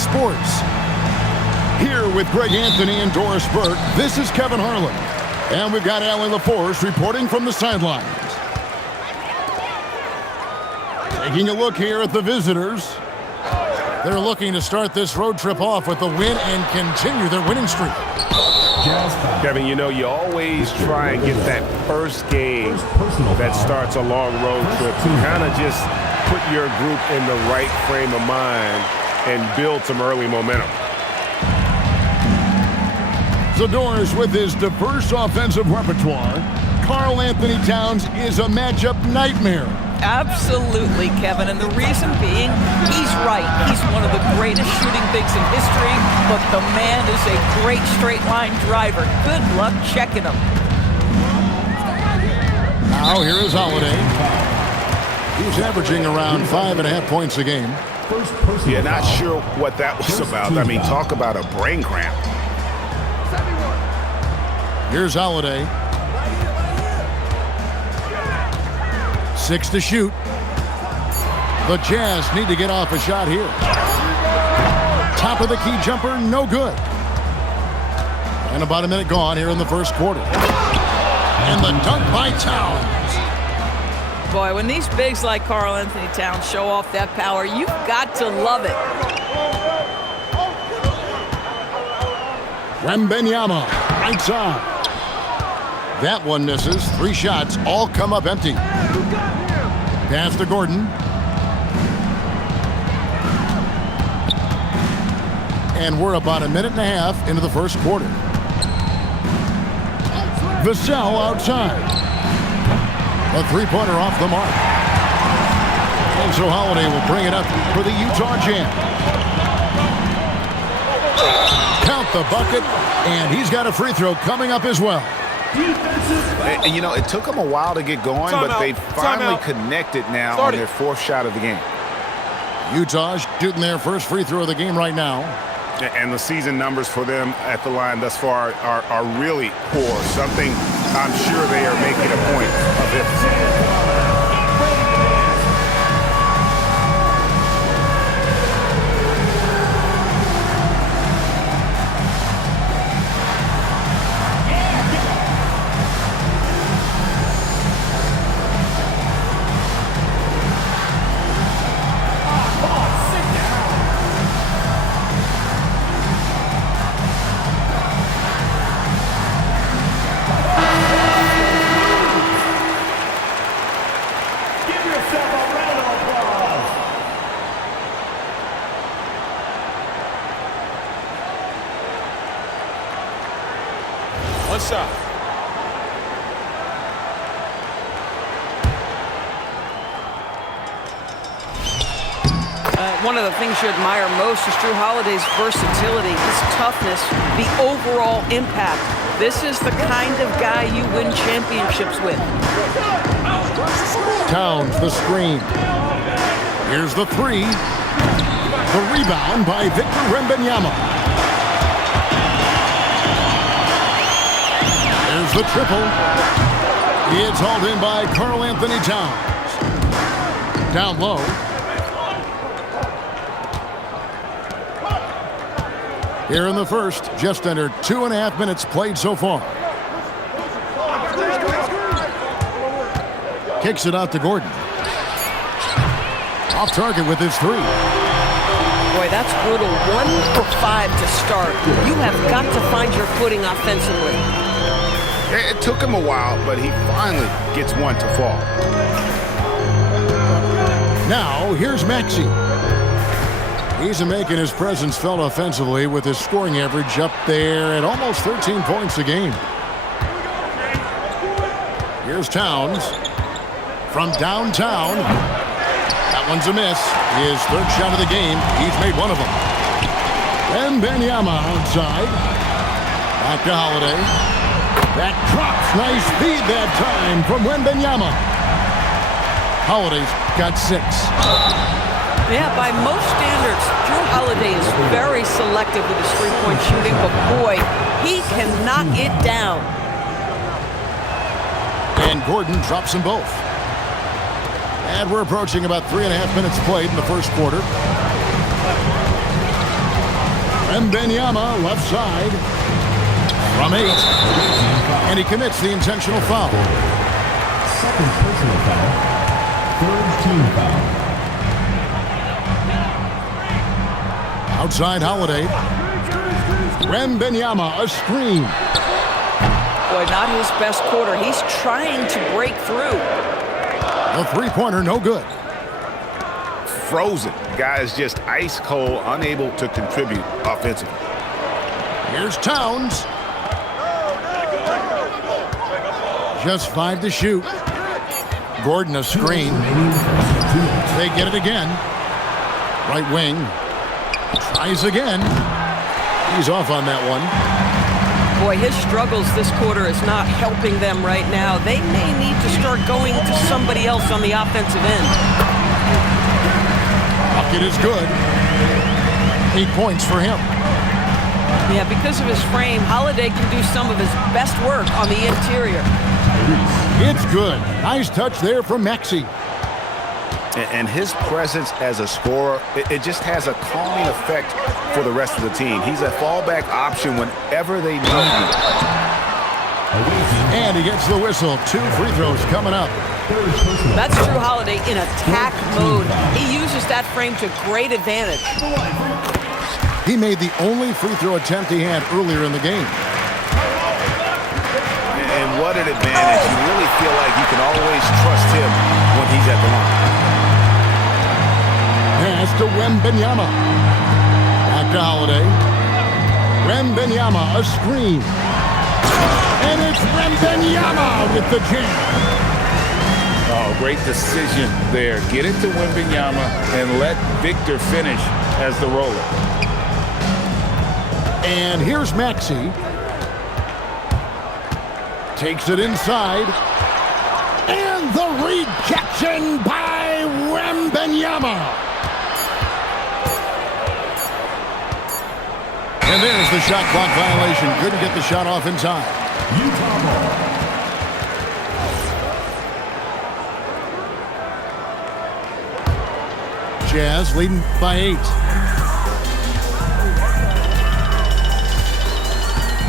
Sports. Here with Greg Anthony and Doris Burke, this is Kevin Harlan. And we've got Allie LaForce reporting from the sidelines. Taking a look here at the visitors. They're looking to start this road trip off with a win and continue their winning streak. Kevin, you know, you always try and get that first game that starts a long road trip to kind of just put your group in the right frame of mind and build some early momentum. Zador's with his diverse offensive repertoire. Karl Anthony Towns is a matchup nightmare. Absolutely, Kevin, and the reason being, he's right. He's one of the greatest shooting bigs in history, but the man is a great straight-line driver. Good luck checking him. Now here is Holiday. He's averaging around 5.5 points a game. Yeah, not sure what that was about. I mean, talk about a brain cramp. Here's Holiday. 6 to shoot. The Jazz need to get off a shot here. Top of the key jumper, no good. And about a minute gone here in the first quarter. And the dunk by Towns. Boy, when these bigs like Karl Anthony Towns show off that power, you've got to love it. Wembanyama, right side. That one misses. 3 shots, all come up empty. Pass to Gordon. And we're about a minute and a half into the first quarter. Vassell outside. A three-pointer off the mark. And so Holiday will bring it up for the Utah Jam. Count the bucket, and he's got a free throw coming up as well. And, you know, it took them a while to get going, but they finally connected now on their 4th shot of the game. Utah shooting their first free throw of the game right now. And the season numbers for them at the line thus far are really poor. Something I'm sure they are making a point of emphasizing. One of the things you admire most is Jrue Holiday's versatility, his toughness, the overall impact. This is the kind of guy you win championships with. Towns, the screen. Here's the 3. The rebound by Victor Wembanyama. There's the triple. It's hauled in by Karl Anthony Towns. Down low. Here in the first, just under 2.5 minutes played so far. Kicks it out to Gordon. Off target with his 3. Boy, that's brutal. 1 for 5 to start. You have got to find your footing offensively. It took him a while, but he finally gets one to fall. Now, here's Maxey. He's making his presence felt offensively with his scoring average up there at almost 13 points a game. Here's Towns from downtown. That one's a miss. His 3rd shot of the game. He's made one of them. Wembanyama outside. Back to Holiday. That drops. Nice feed that time from Wembanyama. Holiday's got 6. Yeah, by most standards, Jrue Holiday is very selective with his three-point shooting, but boy, he can knock it down. And Gordon drops them both. And we're approaching about 3.5 minutes played in the first quarter. Wembanyama, left side. From 8. And he commits the intentional foul. Second personal foul. Third team foul. Outside Holiday. Wembanyama, a screen. Boy, not his best quarter. He's trying to break through. The three-pointer, no good. Frozen. Guy is just ice cold, unable to contribute offensively. Here's Towns. Just 5 to shoot. Gordon a screen. They get it again. Right wing. Tries again. He's off on that one. Boy, his struggles this quarter is not helping them right now. They may need to start going to somebody else on the offensive end. Bucket is good. 8 points for him. Yeah, because of his frame, Holiday can do some of his best work on the interior. It's good. Nice touch there from Maxey. And his presence as a scorer, it just has a calming effect for the rest of the team. He's a fallback option whenever they need him. And he gets the whistle. 2 free throws coming up. That's Drew Holiday in attack mode. He uses that frame to great advantage. He made the only free throw attempt he had earlier in the game. And what an advantage. You really feel like you can always trust him when he's at the line. Pass to Wembanyama. Back to Holiday. Wembanyama, a screen. And it's Wembanyama with the jam. Oh, great decision there. Get it to Wembanyama and let Victor finish as the roller. And here's Maxey. Takes it inside. And the rejection by Wembanyama. And there's the shot clock violation. Couldn't get the shot off in time. Utah ball. Jazz leading by 8.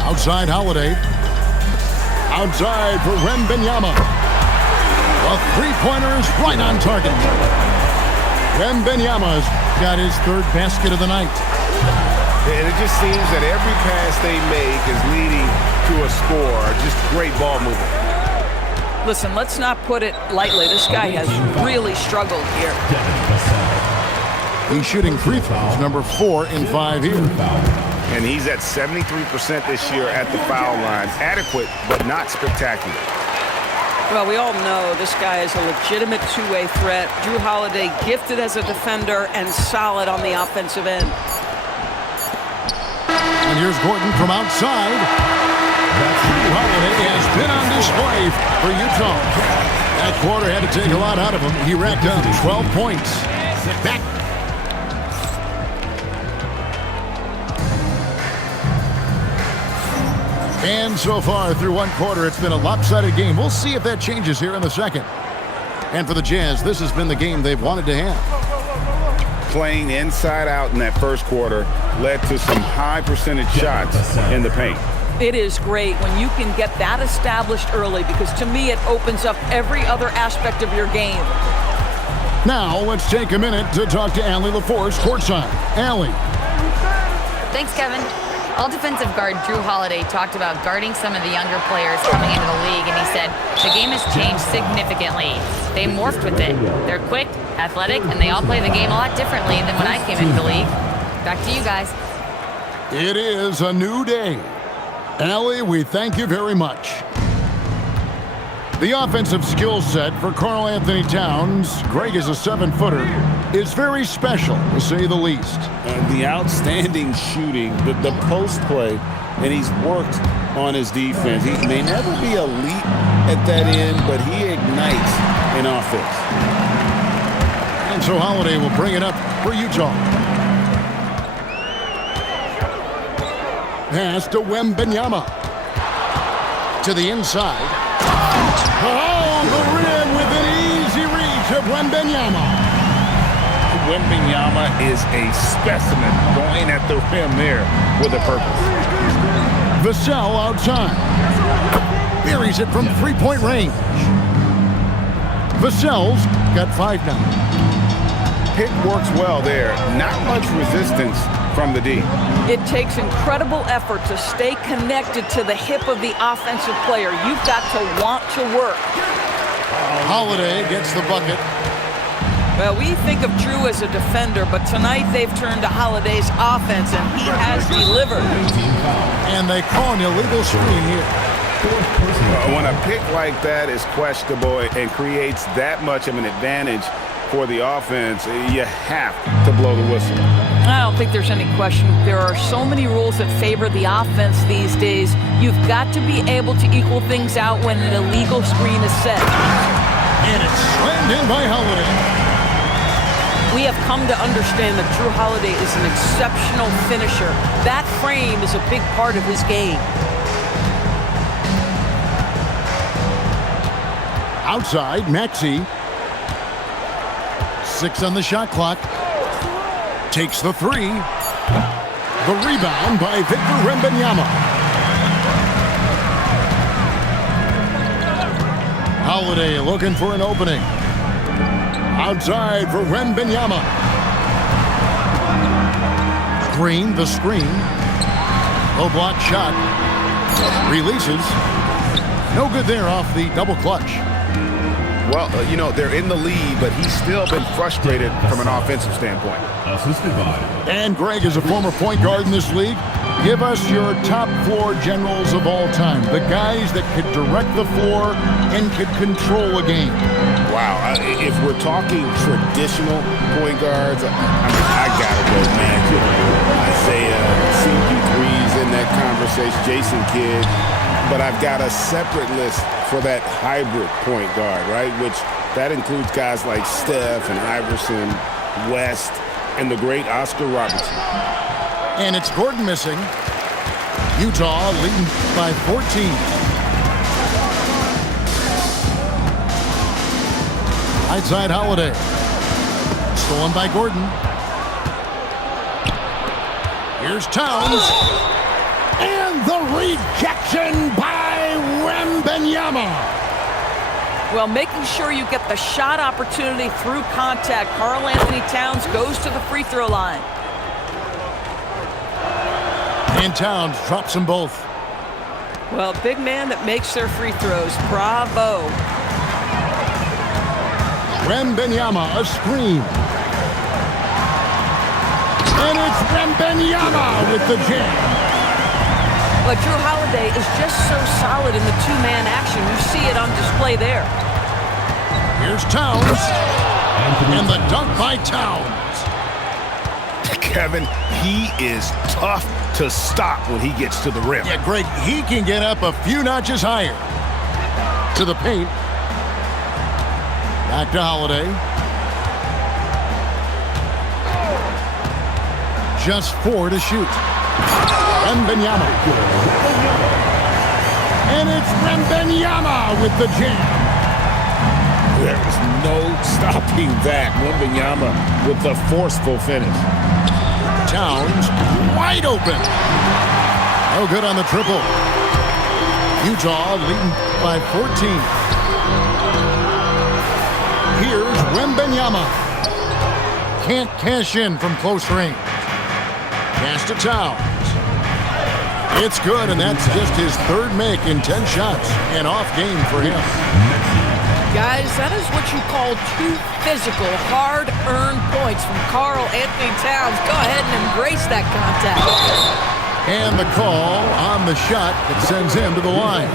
Outside Holiday. Outside for Wembanyama. The three-pointer is right on target. Wembanyama's got his 3rd basket of the night. And it just seems that every pass they make is leading to a score. Just great ball movement. Listen, let's not put it lightly. This guy has really struggled here. He's shooting free throws, number 4 in 5 here. And he's at 73% this year at the foul line. Adequate, but not spectacular. Well, we all know this guy is a legitimate two-way threat. Drew Holiday gifted as a defender and solid on the offensive end. And here's Gordon from outside. Drew Holiday has been on display for Utah. That quarter had to take a lot out of him. He racked up 12 points. Back. And so far through one quarter, it's been a lopsided game. We'll see if that changes here in the second. And for the Jazz, this has been the game they've wanted to have. Playing inside out in that first quarter led to some high percentage shots in the paint. It is great when you can get that established early because to me it opens up every other aspect of your game. Now let's take a minute to talk to Allie LaForce courtside. Allie. Thanks, Kevin. All defensive guard Drew Holiday talked about guarding some of the younger players coming into the league, and he said, the game has changed significantly. They morphed with it. They're quick, athletic, and they all play the game a lot differently than when I came into the league. Back to you guys. It is a new day. Allie, we thank you very much. The offensive skill set for Karl Anthony Towns, Greg is a 7-footer, is very special, to say the least. The outstanding shooting, the post play, and he's worked on his defense. He may never be elite at that end, but he ignites in offense. And so Holiday will bring it up for Utah. Pass to Wembanyama. To the inside. Oh, the rim with an easy reach of Wembanyama. Wembanyama is a specimen going at the rim there with a purpose. Vassell outside. Buries it from three-point range. Vassell's got 5 now. Pick works well there. Not much resistance from the D. It takes incredible effort to stay connected to the hip of the offensive player. You've got to want to work. Holiday gets the bucket. Well, we think of Drew as a defender, but tonight they've turned to Holiday's offense, and he has delivered. And they call an illegal screen here. When a pick like that is questionable and creates that much of an advantage for the offense, you have to blow the whistle. I don't think there's any question. There are so many rules that favor the offense these days. You've got to be able to equal things out when an illegal screen is set. And it's slammed in by Holiday. We have come to understand that Drew Holiday is an exceptional finisher. That frame is a big part of his game. Outside, Maxey. 6 on the shot clock. Takes the 3. The rebound by Victor Wembanyama. Holiday looking for an opening. Outside for Wembanyama. Green, the screen. Low block shot. Releases. No good there off the double clutch. Well, you know, they're in the lead, but he's still been frustrated from an offensive standpoint. Assisted by. And Greg is a former point guard in this league. Give us your top floor generals of all time. The guys that could direct the floor and could control a game. Wow. If we're talking traditional point guards, I gotta go Magic. Isaiah, CP3's in that conversation, Jason Kidd. But I've got a separate list for that hybrid point guard, right? Which that includes guys like Steph and Iverson, West, and the great Oscar Robertson. And it's Gordon missing. Utah leading by 14. Outside Holiday. Stolen by Gordon. Here's Towns. And the rejection by Wembanyama. Well, making sure you get the shot opportunity through contact. Karl Anthony Towns goes to the free throw line. And Towns drops them both. Well, big man that makes their free throws. Bravo. Wembanyama, a screen. And it's Wembanyama with the jam. But Drew Holiday is just so solid in the two-man action. You see it on display there. Here's Towns. And the dunk by Towns. Kevin, he is tough to stop when he gets to the rim. Yeah, Greg, he can get up a few notches higher. To the paint. Back to Holiday. Just 4 to shoot. Wembanyama. And it's Wembanyama with the jam. There is no stopping that. Wembanyama with the forceful finish. Towns wide open. No good on the triple. Utah leading by 14. Here's Wembanyama. Can't cash in from close range. Pass to Towns. It's good, and that's just his third make in 10 shots. An off game for him. Guys, that is what you call two physical, hard-earned points from Karl Anthony Towns. Go ahead and embrace that contact. And the call on the shot that sends him to the line.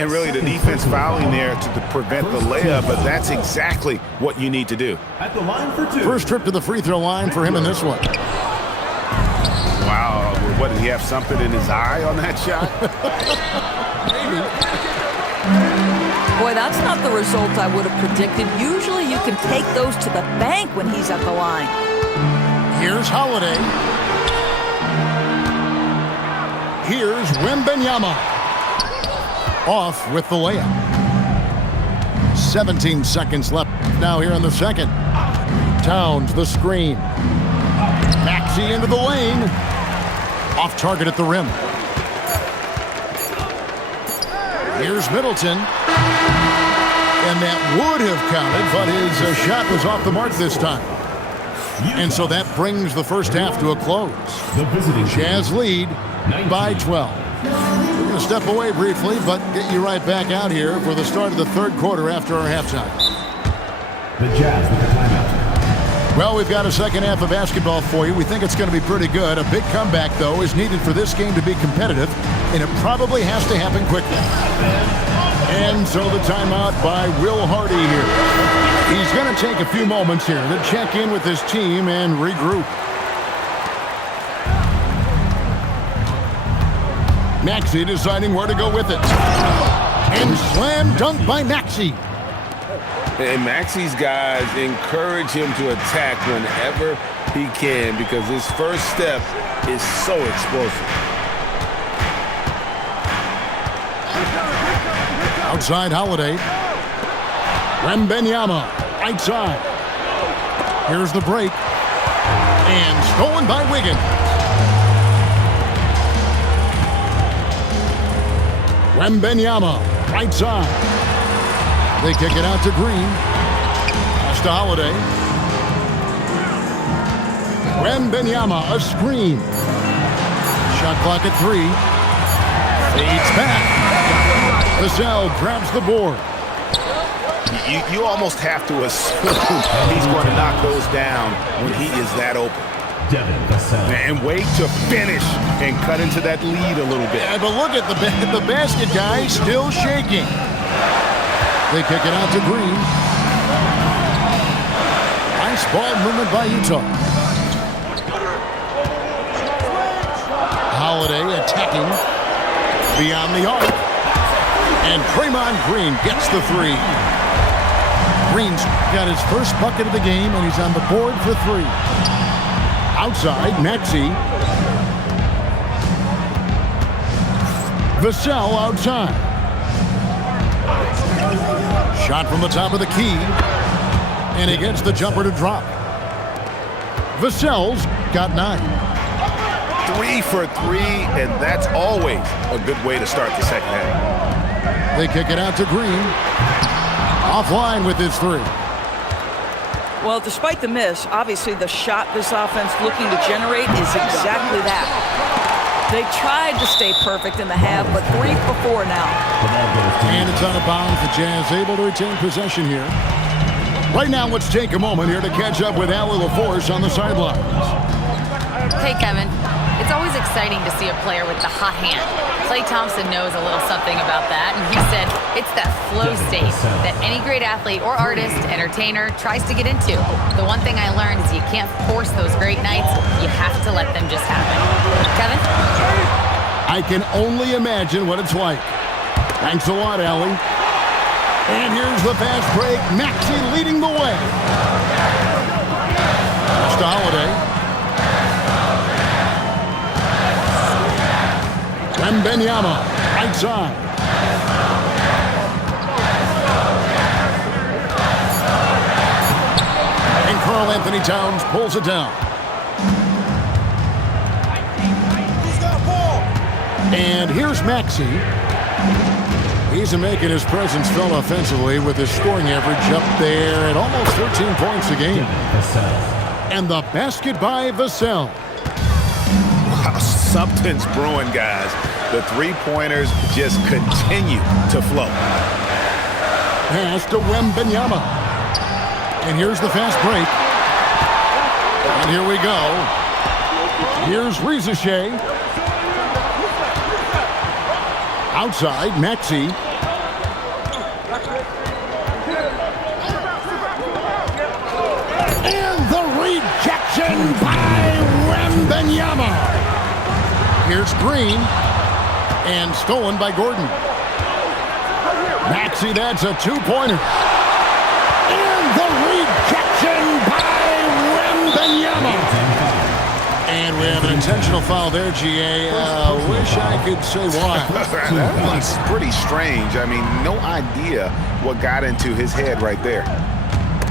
And really the defense fouling there to prevent the layup, but that's exactly what you need to do. At the line for 2. First trip to the free throw line for him in this one. Wow, what, did he have something in his eye on that shot? Maybe. Boy, that's not the result I would have predicted. Usually you can take those to the bank when he's at the line. Here's Holiday. Here's Wembanyama. Off with the layup. 17 seconds left now here in the second. Towns, the screen. Maxey into the lane. Off target at the rim. Here's Middleton. And that would have counted, but his shot was off the mark this time. And so that brings the first half to a close. The visiting Jazz lead by 12. We're going to step away briefly, but get you right back out here for the start of the third quarter after our halftime. The Jazz with the timeout. Well, we've got a second half of basketball for you. We think it's going to be pretty good. A big comeback, though, is needed for this game to be competitive, and it probably has to happen quickly. And so the timeout by Will Hardy here. He's going to take a few moments here to check in with his team and regroup. Maxey deciding where to go with it. And slam dunk by Maxey. And Maxey's guys encourage him to attack whenever he can because his first step is so explosive. Outside Holiday. Wembanyama, right side. Here's the break. And stolen by Wiggins. Wembanyama, right side. They kick it out to Green. Pass to Holiday. Wembanyama, a screen. Shot clock at 3. Fades back. Vassell grabs the board. You almost have to assume he's going to knock those down when he is that open. And wait to finish and cut into that lead a little bit. Yeah, but look at the basket guy still shaking. They kick it out to Green. Nice ball movement by Utah. Holiday attacking beyond the arc. And Draymond Green gets the 3. Green's got his first bucket of the game, and he's on the board for 3. Outside, Maxey. Vassell outside. Shot from the top of the key. And he gets the jumper to drop. Vassell's got 9. 3 for 3, and that's always a good way to start the second half. They kick it out to Green. Offline with his 3. Well, despite the miss, obviously the shot this offense looking to generate is exactly that. They tried to stay perfect in the half, but 3 for 4 now. And it's out of bounds. The Jazz able to retain possession here. Right now, let's take a moment here to catch up with Allie LaForce on the sidelines. Hey, Kevin. It's always exciting to see a player with the hot hand. Klay Thompson knows a little something about that, and he said it's that flow state that any great athlete or artist, entertainer, tries to get into. The one thing I learned is you can't force those great nights. You have to let them just happen. Kevin? I can only imagine what it's like. Thanks a lot, Allie. And here's the fast break. Maxey leading the way. Pass to Holiday. Wembanyama, right side. And Karl Anthony Towns pulls it down. And here's Maxey. He's making his presence felt offensively with his scoring average up there at almost 13 points a game. And the basket by Vassell. Wow, something's brewing, guys. The three-pointers just continue to flow. Pass to Wembanyama. And here's the fast break. And here we go. Here's Rizichet. Outside, Maxey. And the rejection by Wembanyama. Here's Green. And stolen by Gordon. Maxey, that's a two-pointer. And the rejection by Wembanyama. And we have an intentional foul there, GA. Wish I could say why. That one's pretty strange. I mean, no idea what got into his head right there.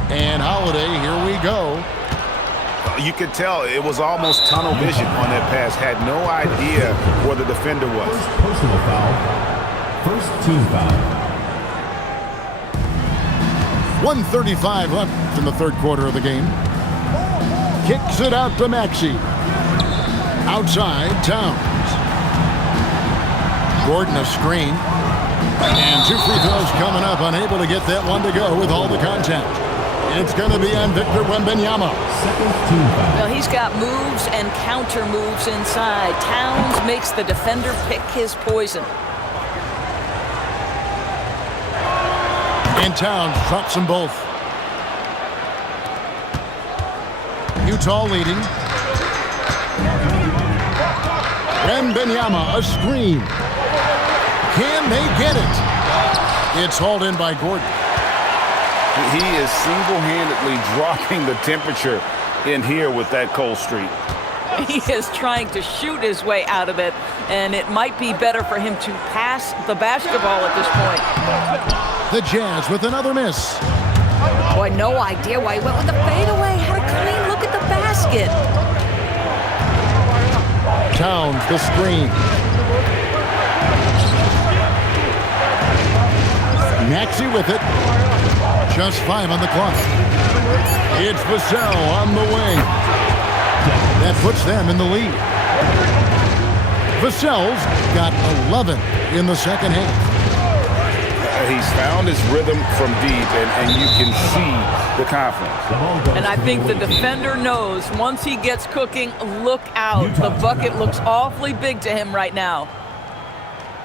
And Holiday, here we go. You could tell it was almost tunnel vision on that pass. Had no idea where the defender was. First personal foul. First team foul. 1:35 left in the third quarter of the game. Kicks it out to Maxey. Outside, Towns. Gordon a screen. And 2 free throws coming up. Unable to get that one to go with all the contact. It's going to be on Victor Wembanyama. Second team foul. Well, he's got moves and counter moves inside. Towns makes the defender pick his poison. And Towns drops them both. Utah leading. Wembanyama, a screen. Can they get it? It's hauled in by Gordon. He is single-handedly dropping the temperature in here with that cold streak. He is trying to shoot his way out of it, and it might be better for him to pass the basketball at this point. The Jazz with another miss. Boy, no idea why he went with the fadeaway. Had a clean look at the basket. Towns, the screen. Maxey with it. Just 5 on the clock. It's Vassell on the wing. That puts them in the lead. Vassell's got 11 in the second half. He's found his rhythm from deep, and you can see the confidence. And I think the defender knows once he gets cooking, look out. The bucket looks awfully big to him right now.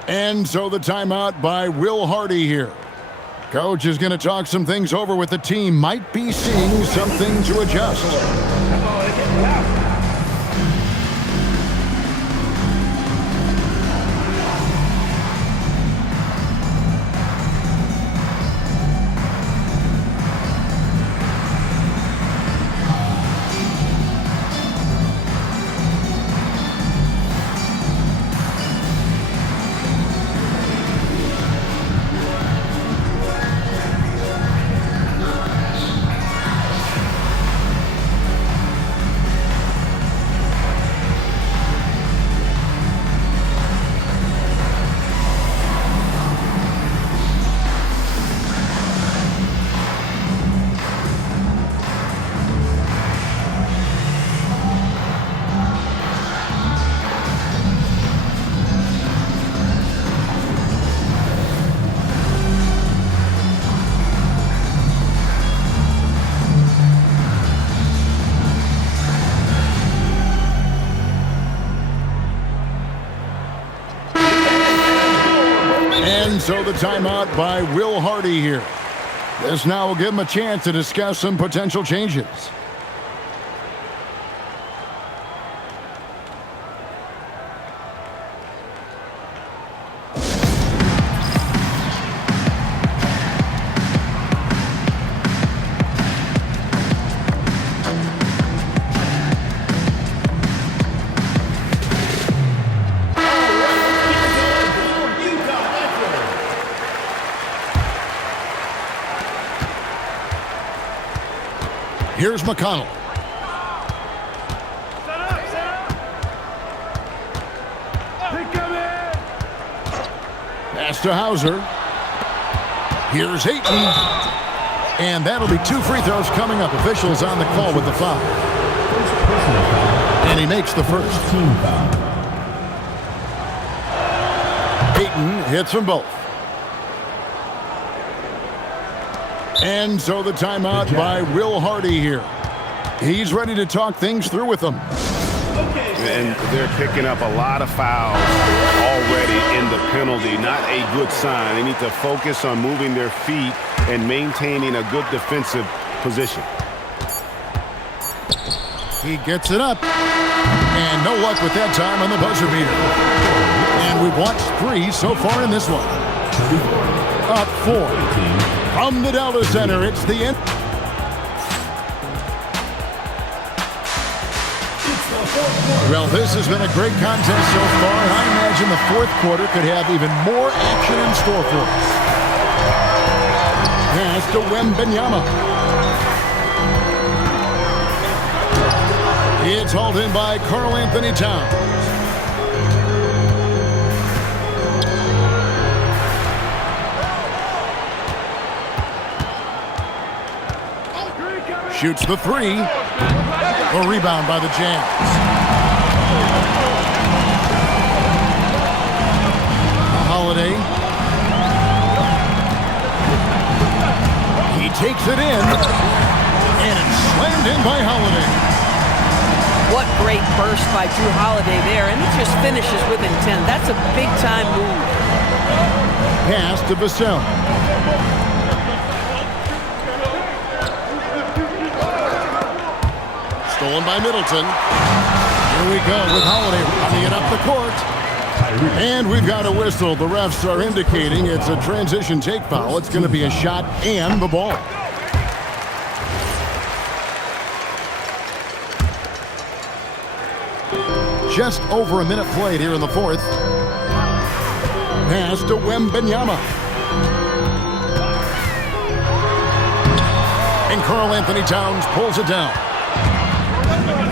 And so the timeout by Will Hardy here. Coach is going to talk some things over with the team. Might be seeing something to adjust. So the timeout by Will Hardy here. This now will give him a chance to discuss some potential changes. Here's McConnell. Pass to Hauser. Here's Ayton. And that'll be 2 free throws coming up. Officials on the call with the foul. And he makes the first. Team foul. Ayton hits them both. And so the timeout by Will Hardy here. He's ready to talk things through with them. And they're picking up a lot of fouls already in the penalty. Not a good sign. They need to focus on moving their feet and maintaining a good defensive position. He gets it up. And no luck with that time on the buzzer beater. And we've watched 3 so far in this one. Up 4. From the Delta Center, it's the end. Well, this has been a great contest so far, and I imagine the fourth quarter could have even more action in store for us. Pass to Wembanyama. It's hauled in by Karl Anthony Towns. Shoots the three. A rebound by the Jazz. Holiday. He takes it in. And it's slammed in by Holiday. What great burst by Drew Holiday there, and he just finishes with intent. That's a big-time move. Pass to Vassell. Stolen by Middleton. Here we go with Holiday running it up the court. And we've got a whistle. The refs are indicating it's a transition take foul. It's going to be a shot and the ball. Just over a minute played here in the fourth. Pass to Wembanyama. And Karl Anthony Towns pulls it down.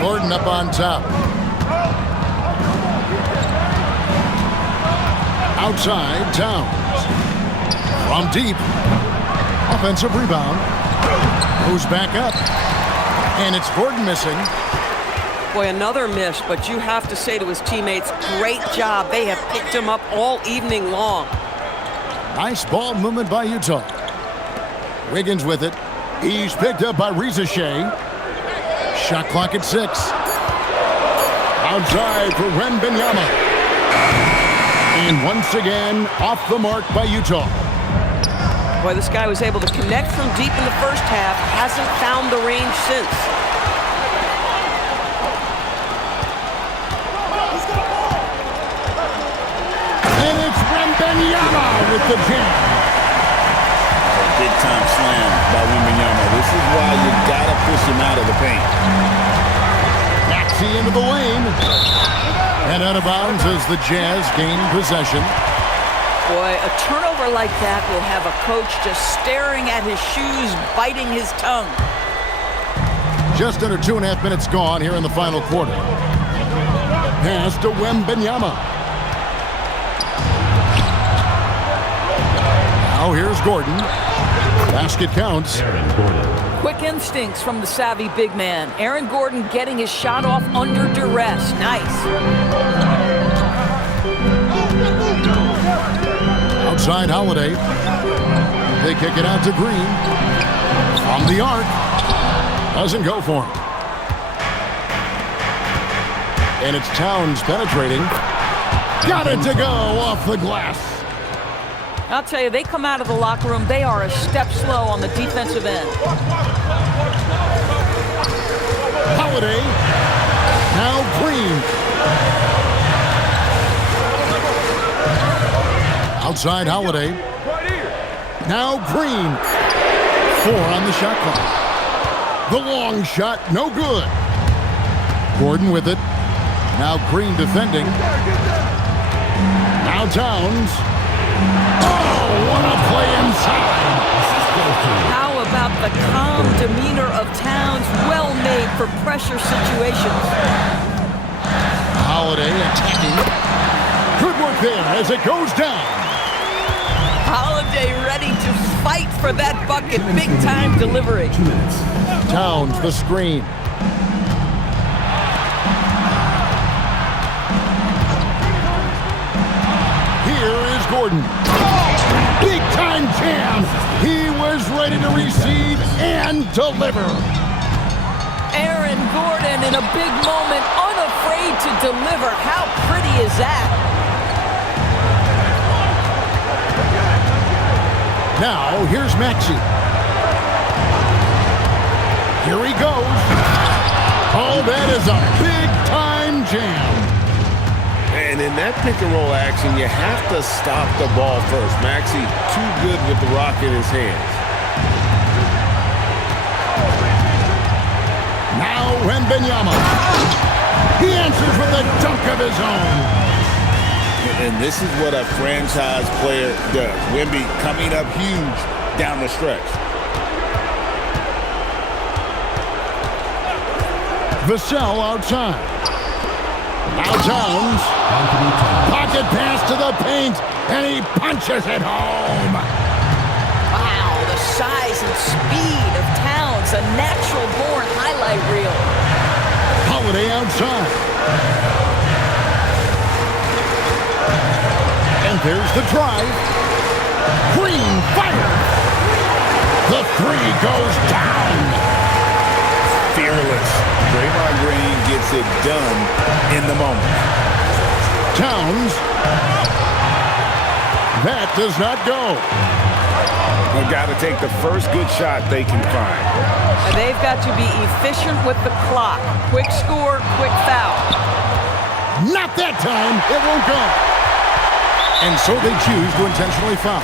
Gordon up on top. Outside, Towns. From deep. Offensive rebound. Goes back up. And it's Gordon missing. Boy, another miss, but you have to say to his teammates, great job. They have picked him up all evening long. Nice ball movement by Utah. Wiggins with it. He's picked up by Reza Shea. Shot clock at 6. Outside for Wembanyama. And once again, off the mark by Utah. Boy, this guy was able to connect from deep in the first half. Hasn't found the range since. And it's Wembanyama with the jam. Big time slam by Wembanyama. This is why you gotta push him out of the paint. Maxey into the lane. And out of bounds as the Jazz gain possession. Boy, a turnover like that will have a coach just staring at his shoes, biting his tongue. Just under 2.5 minutes gone here in the final quarter. Pass to Wembanyama. Now here's Gordon. Basket counts. Aaron Gordon. Quick instincts from the savvy big man. Aaron Gordon getting his shot off under duress. Nice. Outside Holiday. They kick it out to Green. From the arc. Doesn't go for him. And it's Towns penetrating. Got it to go off the glass. I'll tell you, they come out of the locker room, they are a step slow on the defensive end. Holiday. Now Green. Outside Holiday. Now Green. 4 on the shot clock. The long shot, no good. Gordon with it. Now Green defending. Now Towns. Oh, what a play inside. How about the calm demeanor of Towns, well made for pressure situations. Holiday attacking. Good work there as it goes down. Holiday ready to fight for that bucket. Big time delivery. 2 minutes. Towns the screen. Here is Gordon. Big time jam. He was ready to receive and deliver. Aaron Gordon in a big moment, unafraid to deliver. How pretty is that? Now, here's Maxey. Here he goes. Oh, that is a big-time jam. And in that pick-and-roll action, you have to stop the ball first. Maxey too good with the rock in his hands. Now, Wembanyama. He answers with a dunk of his own. And this is what a franchise player does. Wemby coming up huge down the stretch. Vassell outside. Now Jones. Pocket pass to the paint, and he punches it home. Wow, the size and speed of Towns, a natural-born highlight reel. Holiday outside. And there's the drive. Green fired. The three goes down. Fearless. Draymond Green gets it done in the moment. Towns. That does not go. They've got to take the first good shot they can find. And they've got to be efficient with the clock. Quick score, quick foul. Not that time. It won't go. And so they choose to intentionally foul.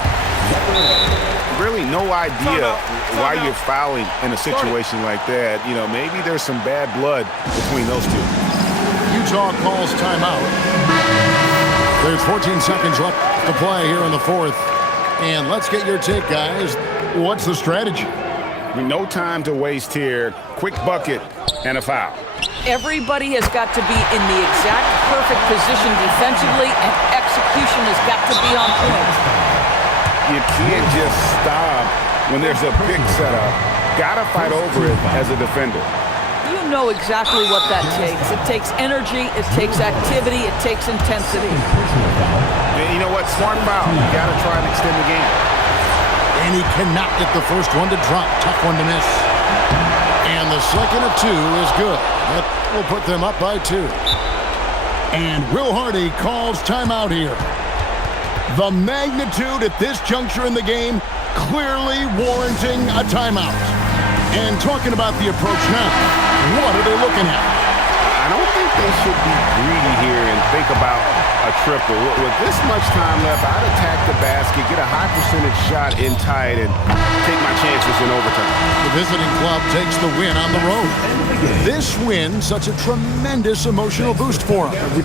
Really no idea why you're fouling in a situation like that. You know, maybe there's some bad blood between those two. Utah calls timeout. There's 14 seconds left to play here in the fourth. And let's get your take, guys. What's the strategy? No time to waste here. Quick bucket and a foul. Everybody has got to be in the exact perfect position defensively, and execution has got to be on point. You can't just stop when there's a pick set up. Got to fight over it as a defender. You know exactly what that takes. It takes energy, it takes activity, it takes intensity. And you know what? Smart foul. You got to try and extend the game. And he cannot get the first one to drop. Tough one to miss. And the second of two is good. That will put them up by 2. And Will Hardy calls timeout here. The magnitude at this juncture in the game clearly warranting a timeout. And talking about the approach now, what are they looking at? I don't think they should be greedy here and think about a triple. With this much time left, I'd attack the basket, get a high percentage shot in tight, and take my chances in overtime. The visiting club takes the win on the road. This win, such a tremendous emotional boost for them.